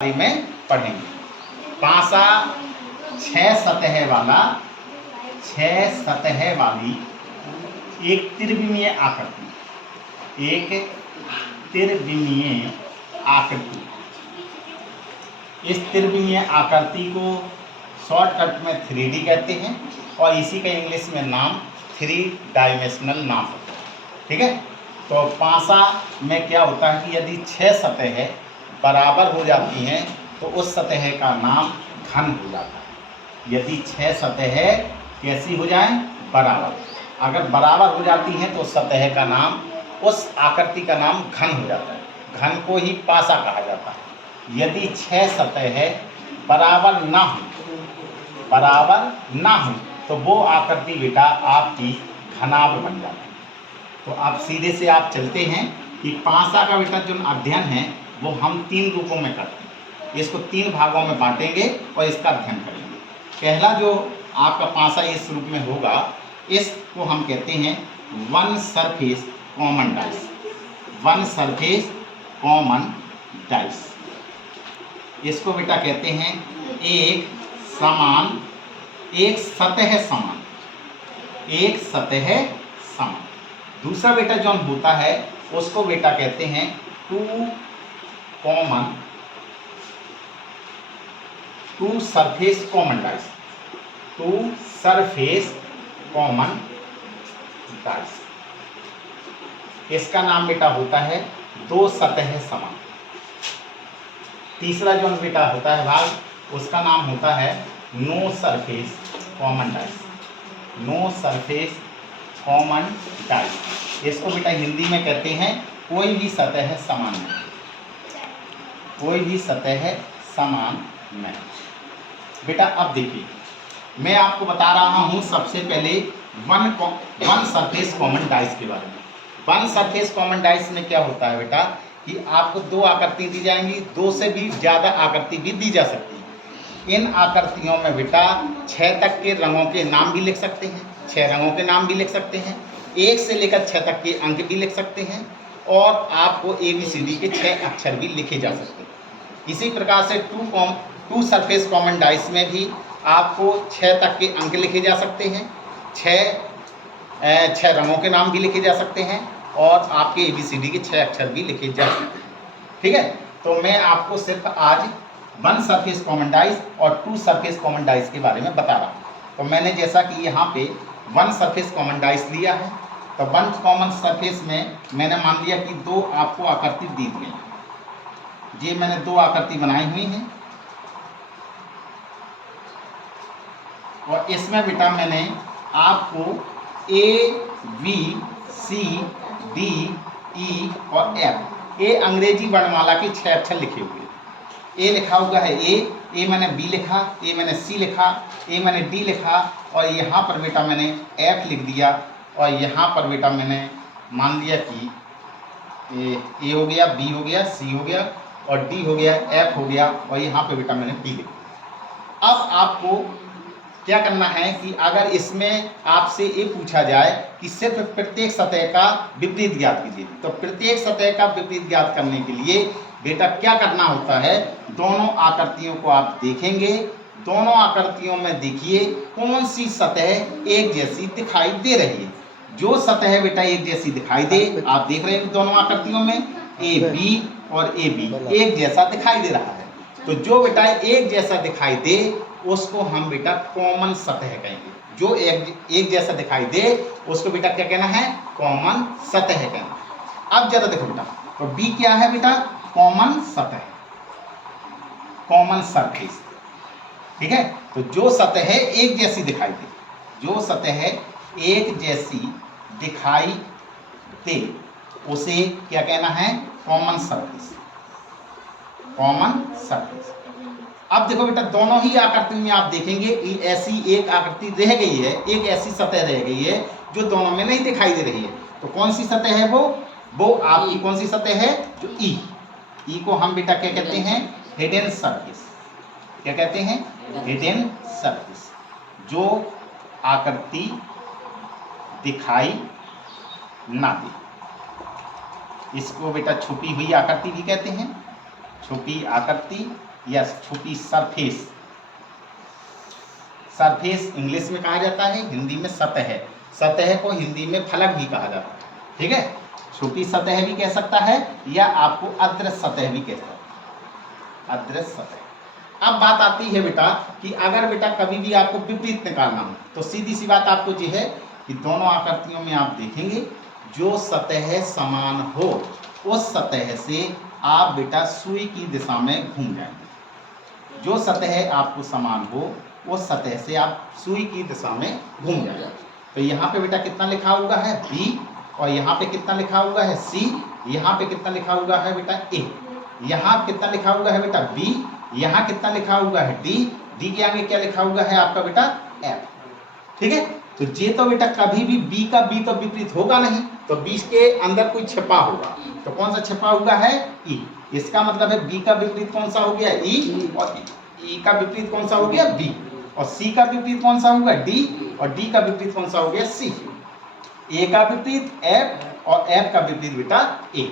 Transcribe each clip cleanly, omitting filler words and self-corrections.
में पढ़ेंगे। पासा 6 सतह वाली एक त्रिविमीय आकृति, इस त्रिविमीय आकृति को शॉर्टकट में 3D कहते हैं और इसी का इंग्लिश में नाम 3 डायमेंशनल नाम होता है। ठीक है, तो पासा में क्या होता है कि यदि 6 सतह बराबर हो जाती हैं तो उस सतह का नाम घन हो जाता है। यदि 6 सतह कैसी हो जाएं? बराबर। अगर बराबर हो जाती हैं तो सतह का नाम, उस आकृति का नाम घन हो जाता है। घन को ही पासा कहा जाता है। यदि 6 सतह बराबर ना हो तो वो आकृति बेटा आपकी घनाभ बन जाती है। तो आप सीधे से आप चलते हैं कि पासा का बेटा जो अध्ययन है वो हम 3 रूपों में करते हैं। इसको 3 भागों में बांटेंगे और इसका अध्ययन करेंगे। पहला जो आपका पासा इस रूप में होगा, इसको हम कहते हैं one surface common dice. One surface common dice, इसको बेटा कहते हैं एक सतह समान। दूसरा बेटा जो होता है उसको बेटा कहते हैं two surface common dice. Two surface common dice, इसका नाम बेटा होता है 2 सतह समान। तीसरा जो बेटा होता है भाग, उसका नाम होता है no surface common dice. No surface common dice, इसको बेटा हिंदी में कहते हैं कोई भी सतह समान नहीं। कोई भी सतह समान नहीं। बेटा अब देखिए, मैं आपको बता रहा हूं सबसे पहले वन सरफेस कॉमन डाइस के बारे में। वन सरफेस कॉमन डाइस में क्या होता है बेटा कि आपको 2 आकृति दी जाएंगी, 2 से भी ज़्यादा आकृति भी दी जा सकती है। इन आकृतियों में बेटा 6 तक के रंगों के नाम भी लिख सकते हैं, 6 रंगों के नाम भी लिख सकते हैं, 1 से लेकर 6 तक के अंक भी लिख सकते हैं और आपको ABCD के 6 अक्षर भी लिखे जा सकते हैं। इसी प्रकार से टू सरफेस कॉमन डाइस में भी आपको 6 तक के अंक लिखे जा सकते हैं, 6 रंगों के नाम भी लिखे जा सकते हैं और आपके ABCD के 6 अक्षर भी लिखे जा सकते हैं। ठीक है, तो मैं आपको सिर्फ आज वन सरफेस कॉमन डाइस और 2 सरफेस कॉमन डाइस के बारे में बता रहा हूँ। तो मैंने जैसा कि यहाँ पे वन सरफेस कॉमन डाइस लिया है, तो वन कॉमन सरफेस में मैंने मान लिया कि 2 आपको आकृति दी गई है। ये मैंने 2 आकृति बनाई हुई हैं और इसमें बेटा मैंने आपको ABCD और F, ए अंग्रेजी वर्णमाला के 6 अक्षर लिखे हुए। ए लिखा हुआ है ए मैंने बी लिखा, ए मैंने सी लिखा, ए मैंने डी लिखा और यहाँ पर बेटा मैंने एफ लिख दिया और यहाँ पर बेटा मैंने मान लिया कि ए हो गया, बी हो गया, सी हो गया और डी हो गया, एफ हो गया और यहाँ पे बेटा मैंने डी लिखा। अब आपको क्या करना है कि अगर इसमें आपसे ये पूछा जाए कि सिर्फ प्रत्येक सतह का विपरीत ज्ञात कीजिए, तो प्रत्येक सतह का विपरीत ज्ञात करने के लिए बेटा क्या करना होता है, दोनों आकृतियों को आप देखेंगे, दोनों आकृतियों में देखिए कौन सी सतह एक जैसी दिखाई दे रही है। जो सतह बेटा एक जैसी दिखाई दे, आप देख रहे हैं दोनों आकृतियों में AB और AB एक जैसा दिखाई दे रहा है, तो जो बेटा एक जैसा दिखाई दे उसको हम बेटा कॉमन सतह कहेंगे। जो एक जैसा दिखाई दे उसको बेटा क्या कहना है, कॉमन सतह कहना। अब जरा देखो बेटा, तो B क्या है बेटा, कॉमन सतह, कॉमन सरफेस। ठीक है, तो जो सतह एक जैसी दिखाई दे, जो सतह एक जैसी दिखाई दे उसे क्या कहना है, कॉमन सरफेस, कॉमन सरफेस। अब देखो बेटा, दोनों ही आकृति में आप देखेंगे ऐसी एक आकृति रह गई है, एक ऐसी सतह रह गई है जो दोनों में नहीं दिखाई दे रही है। तो कौन सी सतह है वो आपकी कौन सी सतह है, जो ई को हम बेटा क्या कहते हैं, हिडन सरफेस। क्या कहते हैं, हिडन सरफेस। जो आकृति दिखाई ना दे, इसको बेटा छुपी हुई आकृति भी कहते हैं। छुपी आकृति यस, छुपी सरफेस। सरफेस इंग्लिश में कहा जाता है, हिंदी में सतह। सतह को हिंदी में फलक भी कहा जाता है, ठीक है। छुपी सतह भी कह सकता है या आपको अदृश्य सतह भी कह सकता है, अदृश्य सतह। अब बात आती है बेटा कि अगर बेटा कभी भी आपको विपरीत निकालना हो तो सीधी सी बात आपको ये है कि दोनों आकृतियों में आप देखेंगे जो सतह समान हो उस सतह से आप बेटा सुई की दिशा में घूम जाएंगे। जो सतह आपको समान हो उस सतह से आप सुई की दिशा में घूम जाएंगे। तो यहाँ पे बेटा कितना लिखा हुआ है B, और यहाँ पे कितना लिखा हुआ है C, यहाँ पे कितना लिखा हुआ है बेटा A, यहाँ कितना लिखा हुआ है बेटा B, यहाँ कितना लिखा हुआ है D, D के आगे क्या लिखा हुआ है आपका बेटा F, ठीक है। तो ये तो बेटा कभी भी B का B तो विपरीत होगा नहीं, तो B के अंदर कोई छिपा होगा, तो कौन सा छिपा हुआ है E। इसका मतलब है B का विपरीत कौन सा हो गया E, और E का विपरीत कौन सा हो गया B, और C का विपरीत कौन सा होगा D, और D का विपरीत कौन सा हो गया C। A का विपरीत F और F का विपरीत बेटा A।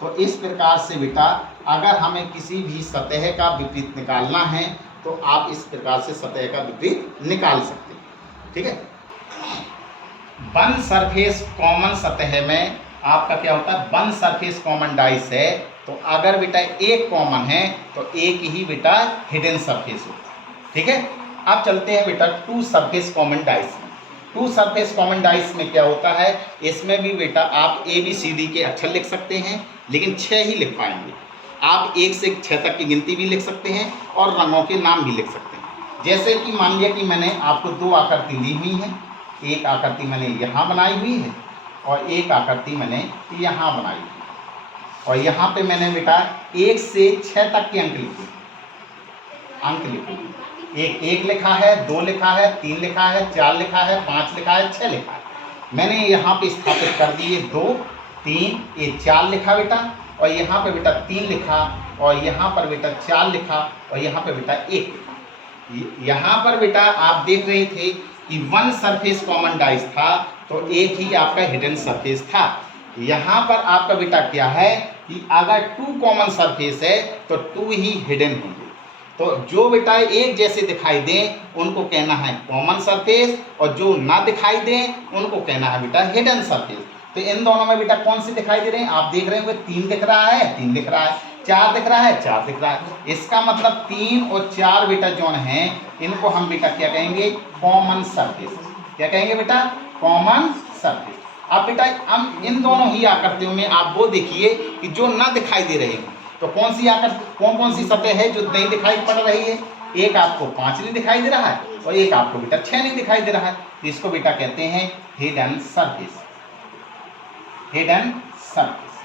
तो इस प्रकार से बेटा अगर हमें किसी भी सतह का विपरीत निकालना है तो आप इस प्रकार से सतह का विपरीत निकाल सकते हैं, ठीक है। वन सरफेस कॉमन सतह में आपका क्या होता है, वन सरफेस कॉमन डाइस है, तो अगर बेटा एक कॉमन है तो एक ही बेटा हिडन सरफेस होता है, ठीक है। अब चलते हैं बेटा टू सरफेस कॉमन डाइस में। टू सरफेस कॉमन डाइस में क्या होता है, इसमें भी बेटा आप ABCD के अक्षर लिख सकते हैं लेकिन 6 ही लिख पाएंगे। आप 1 से 6 तक की गिनती भी लिख सकते हैं और रंगों के नाम भी लिख सकते हैं। जैसे कि मान लिया कि मैंने आपको 2 आकृति ली हुई है, एक आकृति मैंने यहाँ बनाई हुई है और एक आकृति मैंने यहाँ बनाई हुई है, और यहाँ पे मैंने बेटा 1 से 6 तक के अंक लिखे, अंक लिखे। एक लिखा है, 2 लिखा है, 3 लिखा है, 4 लिखा है, 5 लिखा है, 6 लिखा है। मैंने यहाँ पे स्थापित कर दिए 2, 3, ये 4 लिखा बेटा, और यहाँ पे बेटा 3 लिखा, और यहाँ पर बेटा 4 लिखा, और यहाँ पे बेटा 1 लिखा। यहाँ पर बेटा आप देख रहे थे कि वन सरफेस कॉमन डाइस था तो एक ही आपका हिडन सरफेस था। यहाँ पर आपका बेटा क्या है कि अगर 2 कॉमन सरफेस है तो 2 ही हिडन होंगे। तो जो बेटा एक जैसे दिखाई दें उनको कहना है कॉमन सरफेस, और जो ना दिखाई दें उनको कहना है बेटा हिडन सरफेस। तो इन दोनों में बेटा कौन सी दिखाई दे रहे हैं, आप देख रहे होंगे 3 दिख रहा है, 3 दिख रहा है, 4 दिख रहा है, 4 दिख रहा है। इसका मतलब 3 और 4 बेटा जो हैं इनको हम बेटा क्या कहेंगे, कॉमन सरफेस। क्या कहेंगे बेटा, कॉमन सरफेस। अब बेटा हम इन दोनों ही आकृतियों में आप वो देखिए कि जो ना दिखाई दे रहे हैं, तो कौन सी आकृति, कौन सी सतह है जो नहीं दिखाई पड़ रही है। एक आपको 5 नहीं दिखाई दे रहा है और एक आपको बेटा 6 नहीं दिखाई दे रहा है, तो इसको बेटा कहते हैं हिडन सरफेस, हिडन सरफेस।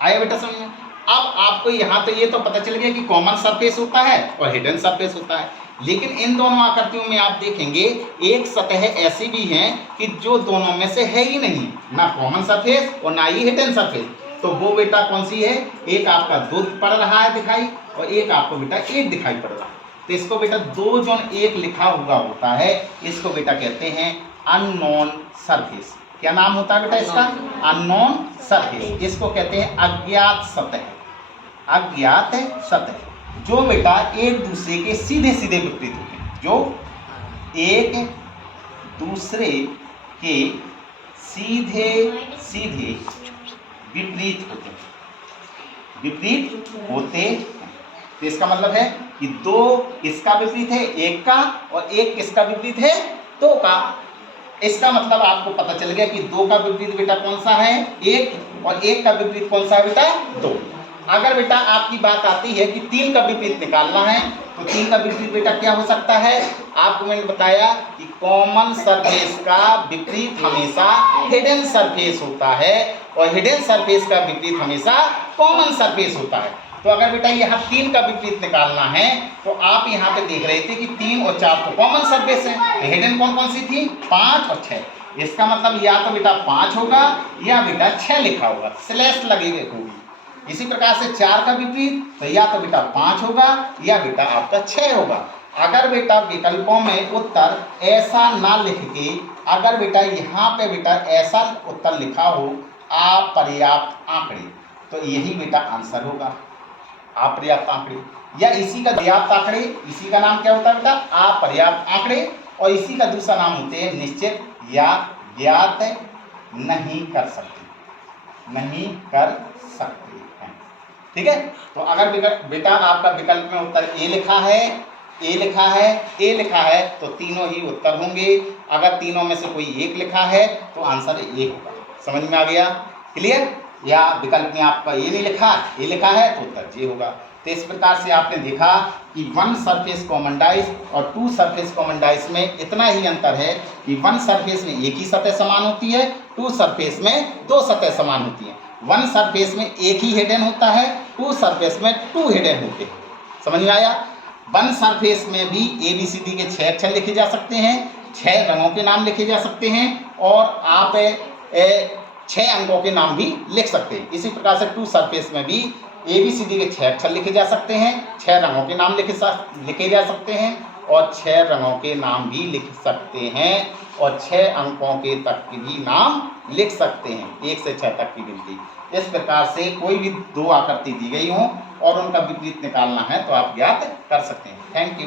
आया बेटा समझ में। अब आपको यहाँ तो ये तो पता चल गया कि कॉमन सरफेस होता है और हिडन सरफेस होता है, लेकिन इन दोनों आकृतियों में आप देखेंगे एक सतह ऐसी भी है कि जो दोनों में से है ही नहीं, ना कॉमन सरफेस और ना ही हिडन सरफेस। तो वो बेटा कौन सी है, एक आपका 2 पड़ रहा है दिखाई और एक आपको बेटा 1 दिखाई पड़ रहा है। तो इसको बेटा 2 जो 1 लिखा हुआ होता है इसको बेटा कहते हैं अननोन सरफेस। क्या नाम होता है बेटा इसका, अननोन सरफेस। इसको कहते हैं अज्ञात सतह, अज्ञात सतह, जो बेटा एक दूसरे के सीधे सीधे विपरीत होते हैं, जो एक दूसरे के सीधे सीधे विपरीत होते हैं, विपरीत होते हैं। तो इसका मतलब है कि 2 इसका विपरीत है 1 का और 1 किसका विपरीत है 2 का। इसका मतलब आपको पता चल गया कि 2 का विपरीत बेटा कौन सा है 1, और 1 का विपरीत कौन सा है बेटा 2। अगर बेटा आपकी बात आती है कि 3 का विपरीत निकालना है तो 3 का विपरीत बेटा क्या हो सकता है, आपको मैंने बताया कि कॉमन सरफेस का विपरीत हमेशा हिडन सरफेस होता है और हिडन सरफेस का विपरीत हमेशा कॉमन सरफेस होता है। तो अगर बेटा यहाँ 3 का विपरीत निकालना है तो आप यहाँ पे देख रहे थे कि 3 और 4 तो कॉमन सरफेस है, तो हिडन कौन कौन सी थी 5 और 6। इसका मतलब या तो बेटा 5 होगा या बेटा 6 लिखा होगा, स्लैश लगेगी होगी। इसी प्रकार से 4 का विपरीत तो या तो बेटा 5 होगा या बेटा आपका 6 होगा। अगर बेटा विकल्पों में उत्तर ऐसा ना लिख के अगर बेटा यहाँ पे बेटा ऐसा उत्तर लिखा हो अपर्याप्त आंकड़े, तो यही बेटा आंसर होगा। अपर्याप्त आंकड़े, या इसी का पर्याप्त आंकड़े, इसी का नाम क्या होता है बेटा? अपर्याप्त आंकड़े, और इसी का दूसरा नाम होते हैं निश्चित या ज्ञात नहीं कर सकते, नहीं कर सकते हैं। ठीक है, तो अगर बेटा आपका विकल्प में उत्तर ए लिखा है, ए लिखा है, ए लिखा है, तो तीनों ही उत्तर होंगे। अगर तीनों में से कोई एक लिखा है तो आंसर ए होगा। समझ में आ गया? क्लियर? या विकल्प में आपका ए नहीं लिखा, ए लिखा है तो उत्तर जे होगा। तो इस प्रकार से आपने देखा कि वन सरफेस कॉमन डाइस और टू सरफेस कॉमन डाइस में इतना ही अंतर है कि वन सरफेस में एक ही सतह समान होती है, टू सरफेस में दो सतह समान होती हैं। वन सरफेस में एक ही हिडन होता है, टू सरफेस में टू हिडन होते हैं। समझ में आया? वन सरफेस में भी ABCD के 6 अक्षर लिखे जा सकते हैं, 6 रंगों के नाम लिखे जा सकते हैं, और आप 6 अंकों के नाम भी लिख सकते हैं। इसी प्रकार से टू सरफेस में भी ABCD के 6 अक्षर लिखे जा सकते हैं, 6 रंगों के नाम लिखे जा सकते हैं, और 6 रंगों के नाम भी लिख सकते हैं, और 6 अंकों के तक के भी नाम लिख सकते हैं, 1 से 6 तक की गिनती। इस प्रकार से कोई भी दो आकृति दी गई हो और उनका विपरीत निकालना है तो आप ज्ञात कर सकते हैं। Thank you.